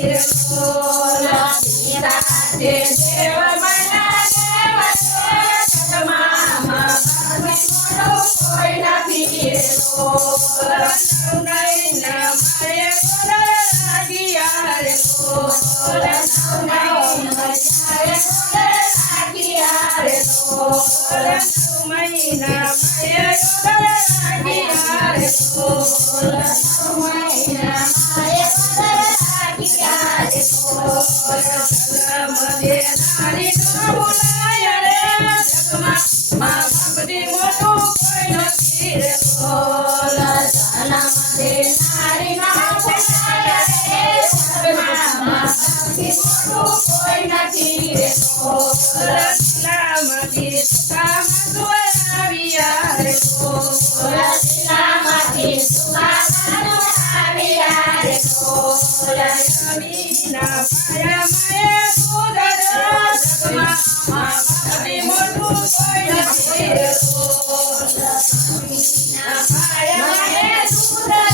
નથી રે બોલા રાધે દેવ મના દેવ જગમાં ભક્તિ મોટું કોઈ નથી રે બોલા નવનૈના મારે બોલા લાગિયા રે બોલા નવનૈના મારે બોલા લાગિયા રે બોલા મહિના મારે બોલા લાગિયા રે બોલા મહિના મારે બોલા લાગિયા રે બોલા મધે નારી નો બોલાય રે જગમાં માં ભક્તિ મોટું કોઈ નથી રે બોલા મધે નારી નો બોલાય રે જગમાં માં ભક્તિ મોટું કોઈ નથી રે બોલા મધે સુખા આવ્યા રે બોલા મધે સુખા આવ્યા રે બોલા મીના પાયા માએ સુદર જગમાં માં ભક્તિ મોટું કોઈ નથી રે બોલા મીના પાયા માએ સુદર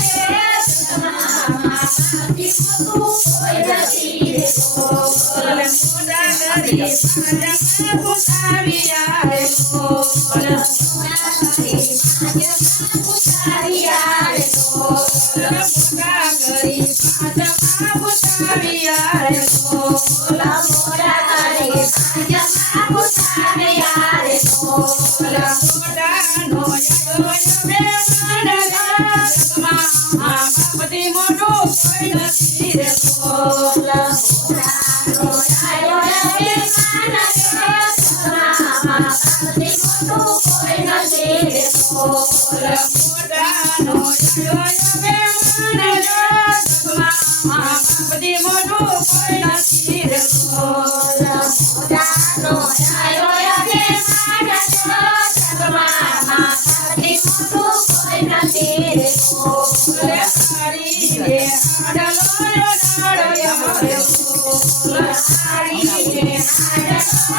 જગમાં માં ભક્તિ મોટું કોઈ નથી રે બોલા મોડા કરી પાયા પુસાવ્યા રે બોલા મોડા કરી પાયા પુસાવ્યા રે બોલા મોડા કરી પાયા પુસાવ્યા રે બોલા મોડા કરી પાયા પુસાવ્યા રે બોલા મોડા નો મે માનલા જગમાં માં ભક્તિ મોટું કોઈ નથી રે બોલા મોડા નો મે માનલા જગમાં માં ભક્તિ મોટું કોઈ નથી રે બોલા મોડા નો મે માનલા જગમાં માં ભક્તિ મોટું કોઈ નથી રે બોલા મોડા નો મે માનલા જગમાં માં ભક્તિ મોટું કોઈ નથી રે બોલા હરી રે આડલો નાડો રે બોલા હરી રે આડલો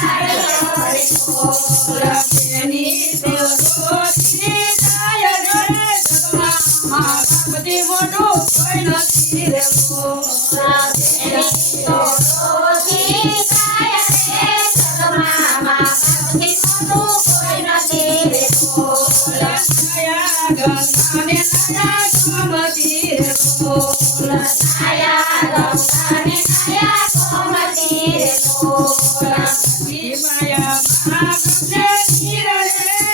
નાડો રે બોલા તેની દેવોની જાય રે જગમાં માં ભક્તિ મોટું કોઈ નથી રે બોલા તેની દેવોની જાય રે જગમાં માં ભક્તિ મોટું કોઈ નથી રે બોલા છાયા ગંગાને છાયા ગોમતી રે બોલા છાયા ગંગાને છાયા ગોમતી રે બોલા માયા મહાભક્તે નીર રે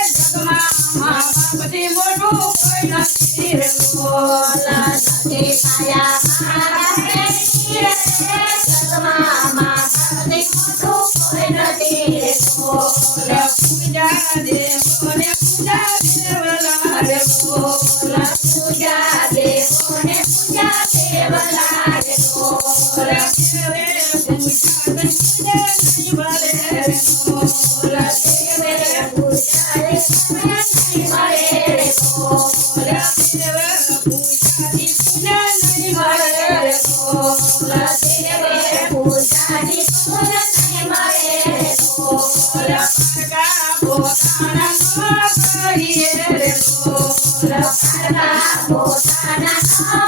જગમાં માં ભક્તિ મોટું કોઈ નથી રે બોલા માયા મહાભક્તે નીર રે જગમાં માં ભક્તિ મોટું કોઈ નથી રે બોલા પૂજા દેવોને પૂજા દેવલા રે બોલા પૂજા દેવોને પૂજા દેવલા રે બોલા દેવે પૂજા નહીં મળે રે બોલા દેવે પૂજા નહીં મળે રે બોલા દેવે પૂજાની પૂજા નહીં મળે રે બોલા દેવે પૂજાની પૂજા નહીં મળે રે બોલા પરગા પોતાના નો કરીએ રે બોલા પરગા પોતાના નો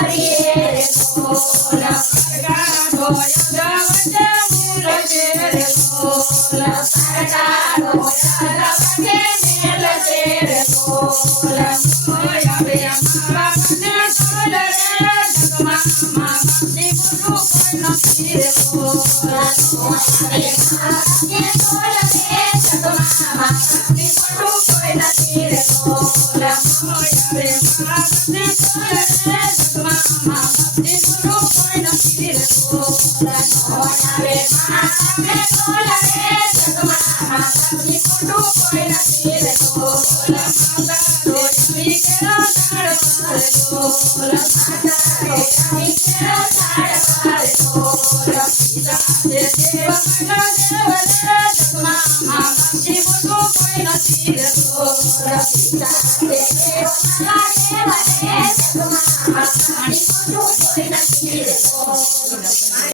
કરીએ રે બોલા પરગા ધોયા વજે મૂલ છે રે બોલા પરગા ધોયા વજે મેલ છે રે બોલા મોયા બે અમારા બને સોલ રે જગમાં માં ભક્તિ મોટું કોઈ નથી રે બોલા મોયા બે અમારા બને સોલ રે જગમાં માં ભક્તિ મોટું કોઈ નથી રે બોલા મોયા બે અમારા બને સોલ રે જગમાં માં ભક્તિ મોટું કોઈ નથી રે બોલા મોયા બે અમારા બને સોલ રે જગમાં માં ભક્તિ મોટું કોઈ નથી રે બોલા માતા રોઈ કેરો તાળ મારે બોલા માતા રોઈ કેરો તાળ મારે બોલા પિતા દેવ મગા દેવ રે જગમાં માં ભક્તિ મોટું કોઈ નથી રે બોલા પિતા દેવ મગા દેવ રે જગમાં માં ભક્તિ મોટું કોઈ નથી રે બોલા